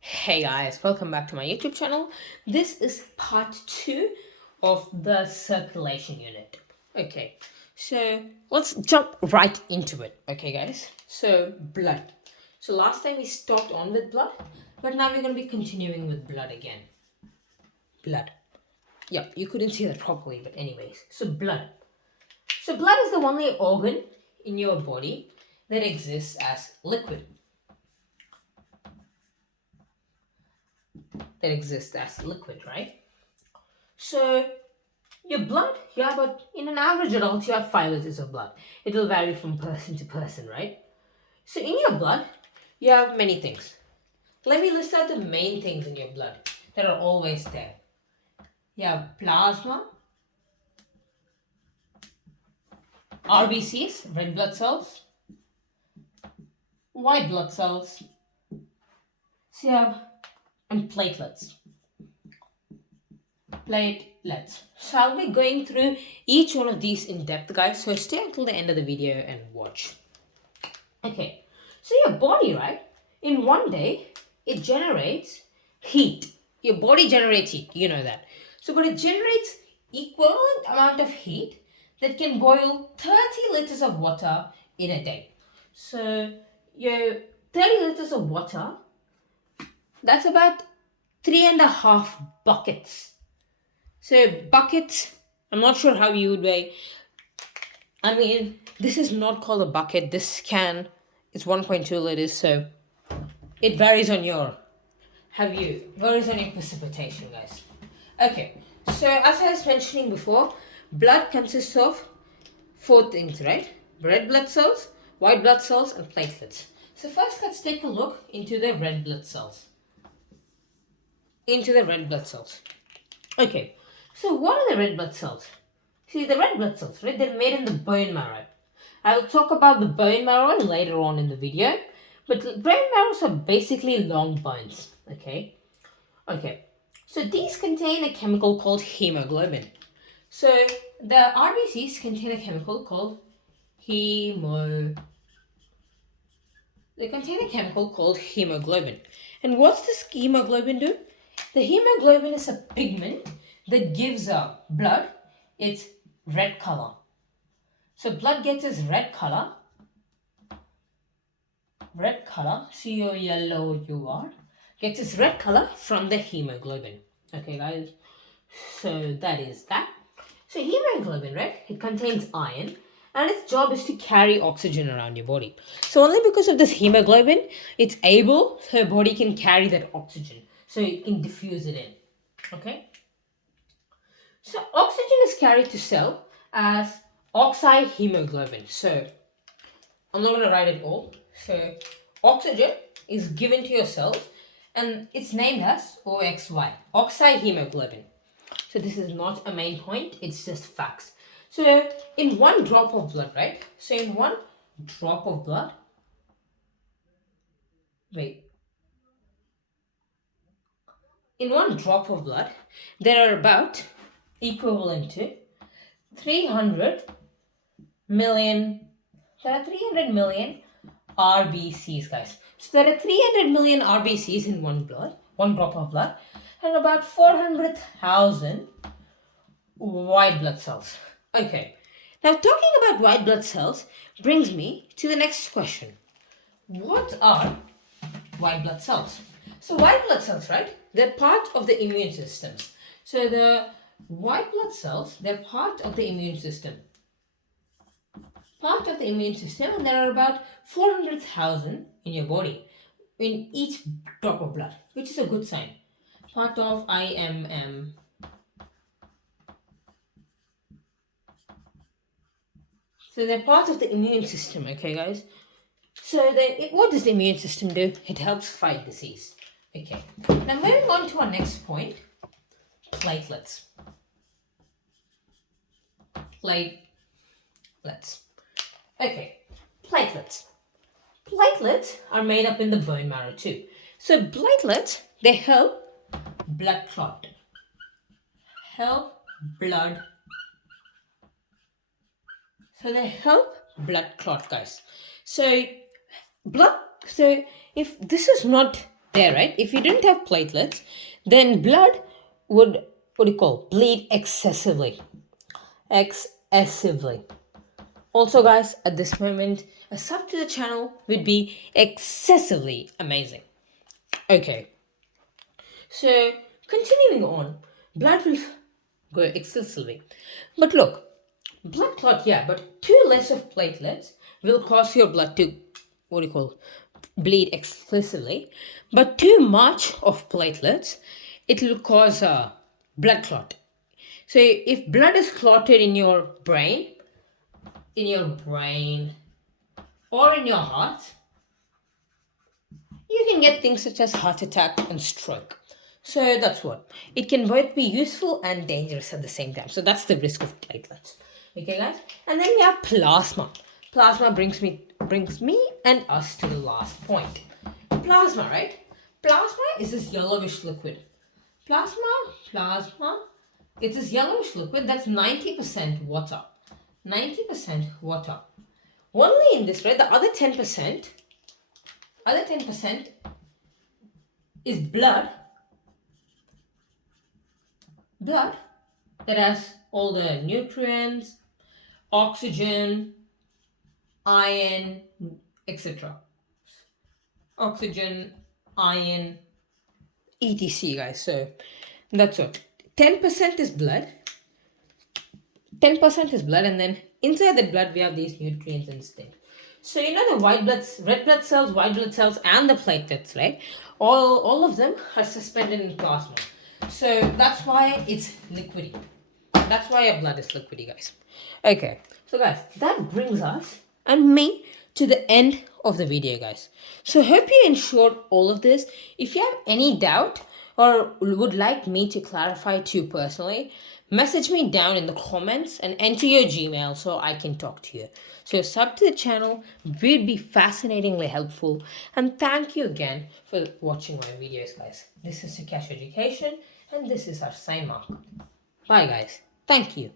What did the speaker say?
Hey guys, welcome back to my YouTube channel. This is part 2 of the circulation unit. Okay, so let's jump right into it. Okay guys, so blood. So last time we stopped on with blood, but now we're going to be continuing with blood again. Blood. Yeah, you couldn't see that properly, but anyways. So blood. So blood is the only organ in your body that exists as liquid. Right? So your blood, you have in an average adult, you have 5 liters of blood. It will vary from person to person, right? So in your blood, you have many things. Let me list out the main things in your blood that are always there. You have plasma, RBCs, red blood cells, white blood cells, so you have, and platelets. So I'll be going through each one of these in depth, guys, so stay until the end of the video and watch. Okay, so your body, right, in one day, it generates heat. Your body generates heat, you know that. So but it generates equivalent amount of heat that can boil 30 liters of water in a day. So your 30 liters of water, that's about 3.5 buckets. So buckets, I'm not sure how you would weigh. I mean, this is not called a bucket. This can, it's 1.2 liters, so it varies on your, varies on your precipitation, guys. Okay, so as I was mentioning before, blood consists of 4 things, right? Red blood cells, white blood cells, and platelets. So first, let's take a look into the red blood cells. Okay, so what are the red blood cells? See, the red blood cells, right? They're made in the bone marrow. I'll talk about the bone marrow later on in the video. But bone marrows are basically long bones. Okay. So these contain a chemical called hemoglobin. So the RBCs contain a chemical called hemoglobin. And what's this hemoglobin do? The hemoglobin is a pigment that gives blood its red color. So blood gets its red color, COLOUR, gets its red color from the hemoglobin. Okay guys, so that is that. So hemoglobin, right, it contains iron and its job is to carry oxygen around your body. So only because of this hemoglobin, it's able, so your body can carry that oxygen, so it can diffuse it in. Okay. So oxygen is carried to cell as oxyhemoglobin. So I'm not going to write it all. So oxygen is given to your cells and it's named as OXY, oxyhemoglobin. So this is not a main point, it's just facts. So in 1 drop of blood, right? So in 1 drop of blood, in 1 drop of blood, there are about equivalent to 300 million RBCs, guys. So there are 300 million RBCs in 1 drop of blood, and about 400,000 white blood cells. Okay. Now talking about white blood cells brings me to the next question. What are white blood cells? So white blood cells, right? They're part of the immune system. So the white blood cells, they're part of the immune system. And there are about 400,000 in your body, in each drop of blood, which is a good sign. Part of IMM. So they're part of the immune system, okay guys? So what does the immune system do? It helps fight disease. Okay, now moving on to our next point, platelets. Okay, platelets. Platelets are made up in the bone marrow too. So platelets, they help blood clot. So they help blood clot, guys. So so if this is not there, right? If you didn't have platelets, then blood would, what do you call, bleed excessively. Excessively. Also, guys, at this moment, a sub to the channel would be excessively amazing. Okay. So, continuing on, blood will go excessively. But look, blood clot, yeah, but too less of platelets will cause your blood to, what do you call, bleed excessively. But too much of platelets, it will cause a blood clot. So if blood is clotted in your brain, or in your heart, you can get things such as heart attack and stroke. So that's what. It can both be useful and dangerous at the same time. So that's the risk of platelets. Okay, guys? And then we have plasma. Plasma brings me and us to the last point. Plasma, right? Plasma is this yellowish liquid. Plasma, it's this yellowish liquid that's 90% water. 90% water. Only in this, right? The other 10% is blood that has all the nutrients, oxygen, iron, etc. Oxygen, iron, etc. guys. So that's what. 10% is blood. 10% is blood, and then inside the blood we have these nutrients instead. So you know the red blood cells, white blood cells, and the platelets, right? All of them are suspended in plasma. So that's why it's liquidy. That's why our blood is liquidy, guys. Okay, so guys, that brings us and me to the end of the video, guys. So hope you enjoyed all of this. If you have any doubt or would like me to clarify to you personally, message me down in the comments and enter your Gmail so I can talk to you. So sub to the channel would be fascinatingly helpful. And thank you again for watching my videos, guys. This is Sukesh Education, and this is our sign mark. Bye, guys. Thank you.